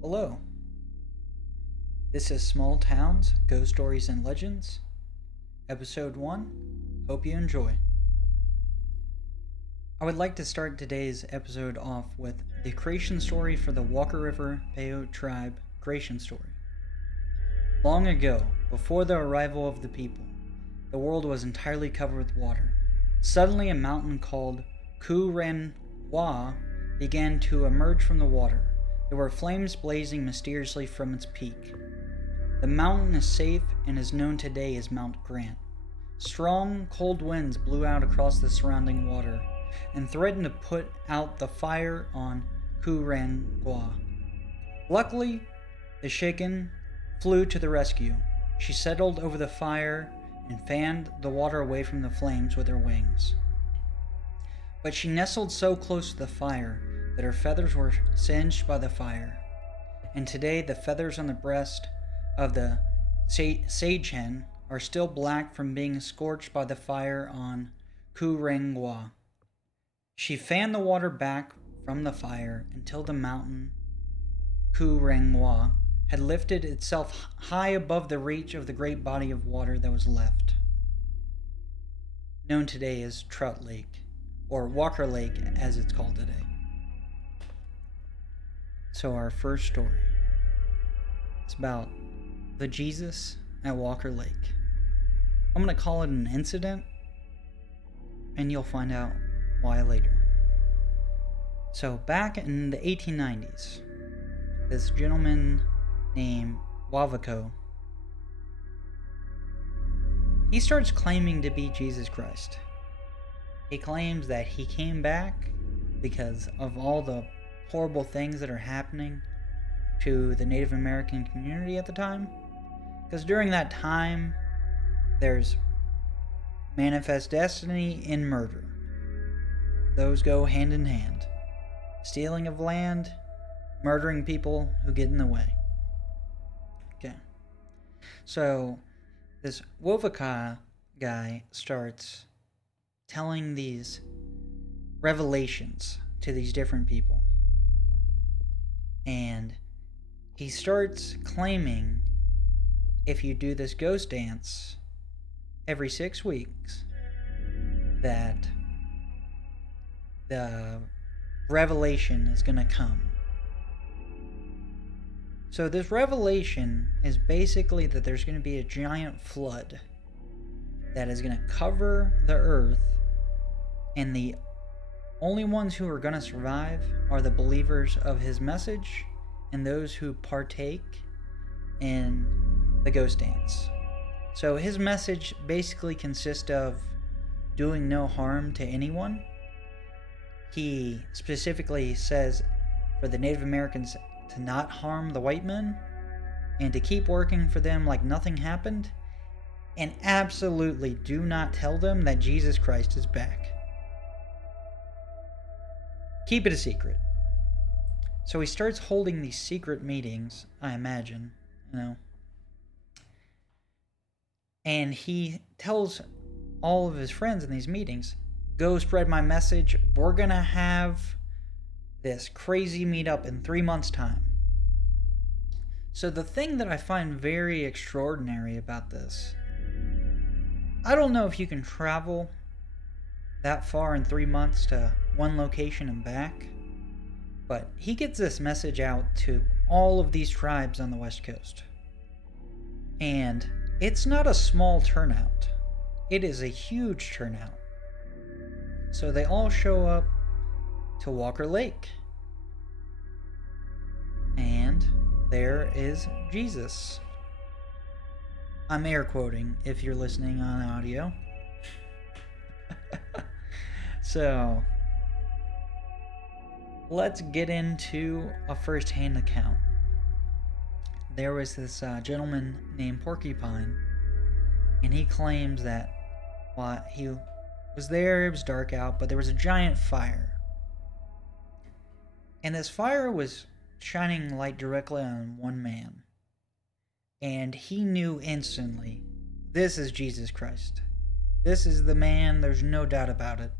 Hello, this is Small Towns, Ghost Stories and Legends, Episode 1. Hope you enjoy. I would like to start today's episode off with the creation story for the Walker River Paiute tribe creation story. Long ago, before the arrival of the people, the world was entirely covered with water. Suddenly, a mountain called Kurenwa began to emerge from the water. There were flames blazing mysteriously from its peak. The mountain is safe and is known today as Mount Grant. Strong, cold winds blew out across the surrounding water and threatened to put out the fire on Kurangwa. Luckily, the Shaken flew to the rescue. She settled over the fire and fanned the water away from the flames with her wings. But she nestled so close to the fire that her feathers were singed by the fire. And today the feathers on the breast of the sage hen are still black from being scorched by the fire on Kurengwa. She fanned the water back from the fire until the mountain Kurengwa had lifted itself high above the reach of the great body of water that was left, known today as Trout Lake, or Walker Lake as it's called today. So our first story is about the Jesus at Walker Lake. I'm going to call it an incident, and you'll find out why later. So back in the 1890s, this gentleman named Wavako, he starts claiming to be Jesus Christ. He claims that he came back because of all the horrible things that are happening to the Native American community at the time. Because during that time, there's manifest destiny and murder. Those go hand in hand. Stealing of land, murdering people who get in the way. Okay. So, this Wovaka guy starts telling these revelations to these different people. And he starts claiming if you do this ghost dance every 6 weeks, that the revelation is going to come. So this revelation is basically that there's going to be a giant flood that is going to cover the earth, and the only ones who are going to survive are the believers of his message and those who partake in the ghost dance. So his message basically consists of doing no harm to anyone. He specifically says for the Native Americans to not harm the white men and to keep working for them like nothing happened, and absolutely do not tell them that Jesus Christ is back. Keep it a secret. So he starts holding these secret meetings, I imagine, and he tells all of his friends in these meetings, go spread my message. We're going to have this crazy meetup in 3 months' time. So the thing that I find very extraordinary about this, I don't know if you can travel that far in 3 months to one location and back, but he gets this message out to all of these tribes on the West Coast. And it's not a small turnout. It is a huge turnout. So they all show up to Walker Lake. And there is Jesus. I'm air quoting if you're listening on audio. So, let's get into a first-hand account. There was this gentleman named Porcupine, and he claims that while he was there, it was dark out, but there was a giant fire. And this fire was shining light directly on one man. And he knew instantly, this is Jesus Christ. This is the man, there's no doubt about it.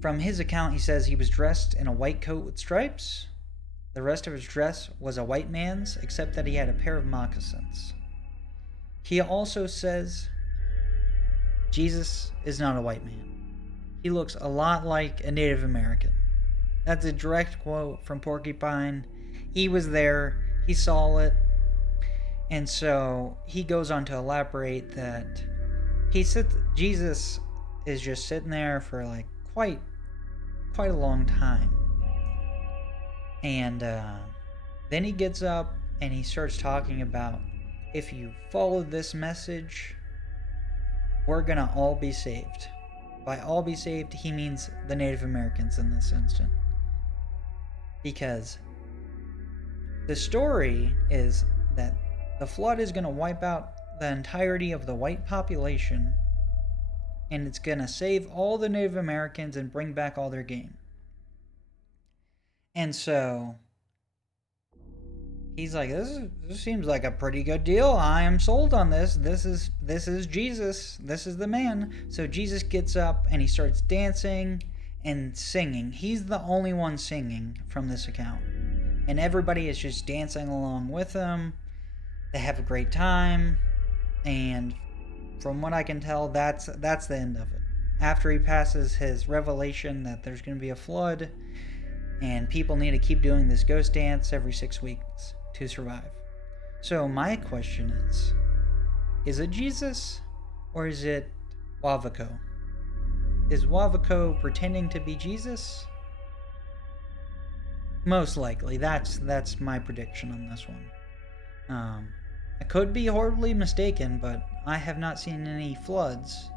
From his account, he says he was dressed in a white coat with stripes. The rest of his dress was a white man's, except that he had a pair of moccasins. He also says Jesus is not a white man. He looks a lot like a Native American. That's a direct quote from Porcupine. He was there, he saw it, and so he goes on to elaborate that Jesus is just sitting there for like quite a long time. And then he gets up and he starts talking about, if you follow this message, we're gonna all be saved. By all be saved, he means the Native Americans in this instant. Because the story is that the flood is gonna wipe out the entirety of the white population, and it's gonna save all the Native Americans and bring back all their game. And so he's like, this seems like a pretty good deal. I am sold on this. This is Jesus. This is the man. So Jesus gets up and he starts dancing and singing. He's the only one singing from this account. And everybody is just dancing along with him. They have a great time. And from what I can tell, that's the end of it. After he passes his revelation that there's going to be a flood and people need to keep doing this ghost dance every 6 weeks to survive. So my question is it Jesus or is it Wavico? Is Wavico pretending to be Jesus? Most likely. That's my prediction on this one. I could be horribly mistaken, but I have not seen any floods.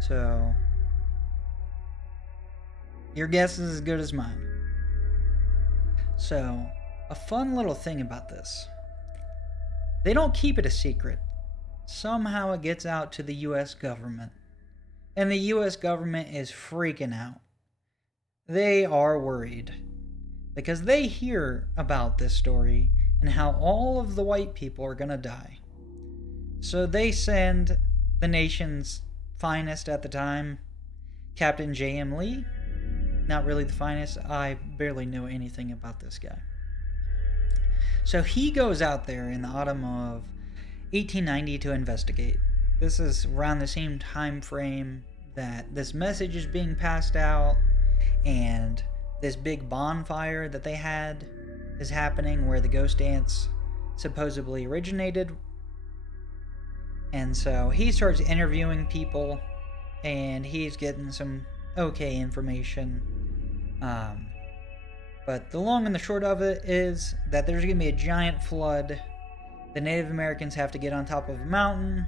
So your guess is as good as mine. So, a fun little thing about this. They don't keep it a secret. Somehow it gets out to the US government. And the US government is freaking out. They are worried. Because they hear about this story and how all of the white people are gonna die. So they send the nation's finest at the time, Captain J.M. Lee. Not really the finest. I barely know anything about this guy. So he goes out there in the autumn of 1890 to investigate. This is around the same time frame that this message is being passed out, and this big bonfire that they had is happening where the ghost dance supposedly originated. And so he starts interviewing people, and he's getting some okay information. But the long and the short of it is that there's going to be a giant flood. The Native Americans have to get on top of a mountain,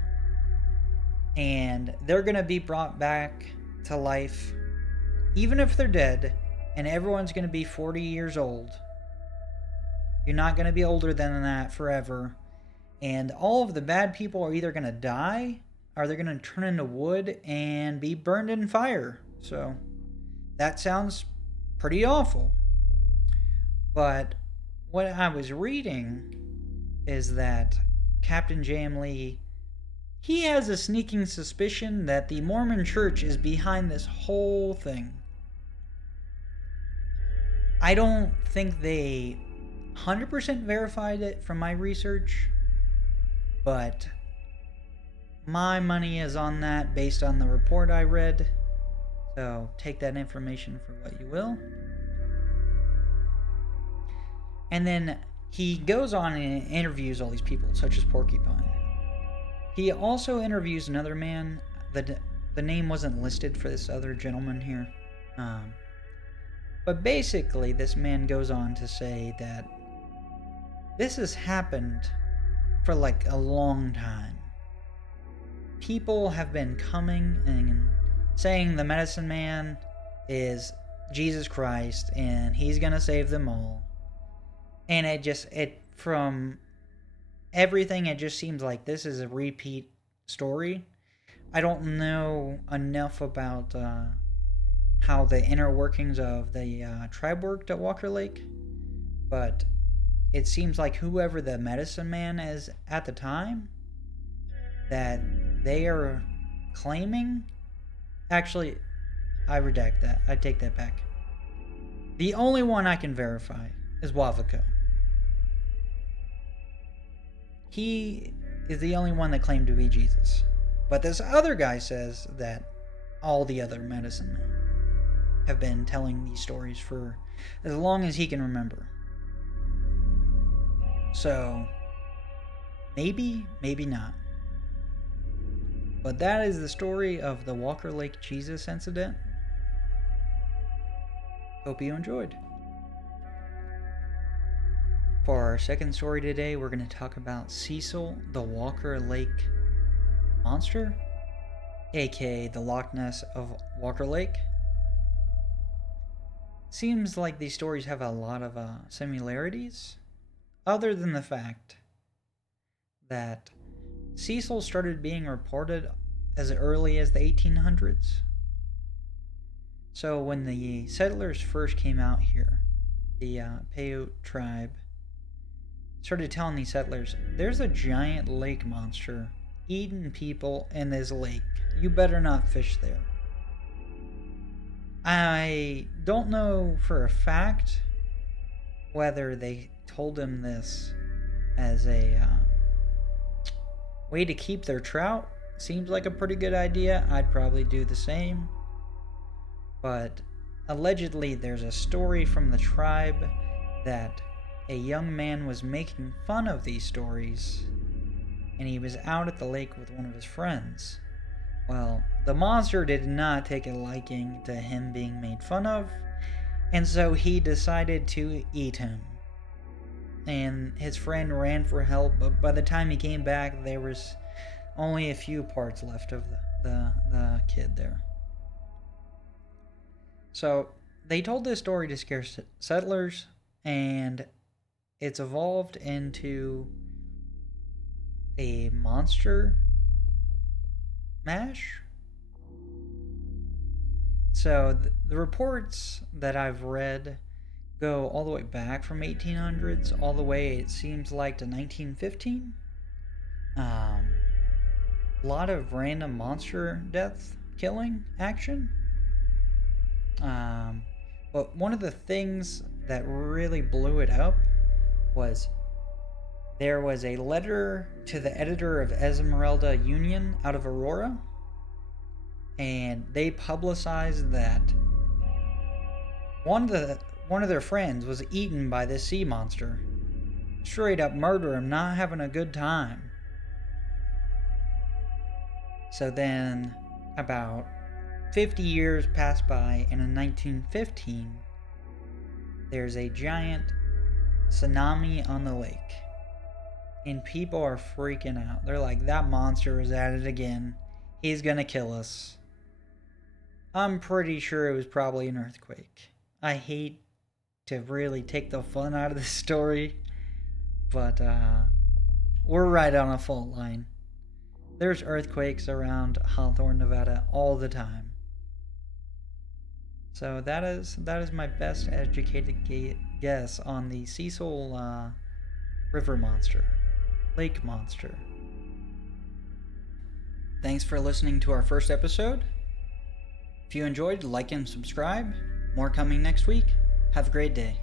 and they're going to be brought back to life, even if they're dead, and everyone's going to be 40 years old. You're not going to be older than that forever. And all of the bad people are either going to die, or they're going to turn into wood and be burned in fire. So that sounds pretty awful. But what I was reading is that Captain J.M. Lee, he has a sneaking suspicion that the Mormon Church is behind this whole thing. I don't think they 100% verified it from my research, but my money is on that based on the report I read. So take that information for what you will. And then he goes on and interviews all these people, such as Porcupine. He also interviews another man. The name wasn't listed for this other gentleman here. But basically, this man goes on to say that this has happened for like a long time. People have been coming and saying the medicine man is Jesus Christ and he's gonna save them all. And it from everything, it just seems like this is a repeat story. I don't know enough about how the inner workings of the tribe worked at Walker Lake, but it seems like whoever the medicine man is at the time, that they are claiming. Actually, I redact that. I take that back. The only one I can verify is Wavico. He is the only one that claimed to be Jesus. But this other guy says that all the other medicine men have been telling these stories for as long as he can remember. So, maybe, maybe not. But that is the story of the Walker Lake Jesus incident. Hope you enjoyed. For our second story today, we're going to talk about Cecil, the Walker Lake monster, aka the Loch Ness of Walker Lake. Seems like these stories have a lot of similarities, other than the fact that Cecil started being reported as early as the 1800s. So when the settlers first came out here, the Paiute tribe started telling these settlers, there's a giant lake monster eating people in this lake. You better not fish there. I don't know for a fact whether they told him this as a way to keep their trout. Seems like a pretty good idea. I'd probably do the same. But allegedly there's a story from the tribe that a young man was making fun of these stories, and he was out at the lake with one of his friends. Well, the monster did not take a liking to him being made fun of, and so he decided to eat him. And his friend ran for help, but by the time he came back, there was only a few parts left of the kid there. So they told this story to scare settlers, and it's evolved into a monster mash. So the reports that I've read go all the way back from 1800s all the way, it seems like, to 1915. A lot of random monster death killing action. But one of the things that really blew it up was there was a letter to the editor of Esmeralda Union out of Aurora, and they publicized that one of their friends was eaten by this sea monster. Straight up murder him, not having a good time. So then about 50 years passed by, and in 1915 there's a giant tsunami on the lake. And people are freaking out. They're like, that monster is at it again. He's gonna kill us. I'm pretty sure it was probably an earthquake. I hate to really take the fun out of this story, but we're right on a fault line. There's earthquakes around Hawthorne, Nevada all the time. So that is my best educated guess on the Cecil river monster. Lake monster. Thanks for listening to our first episode. If you enjoyed, like and subscribe. More coming next week. Have a great day.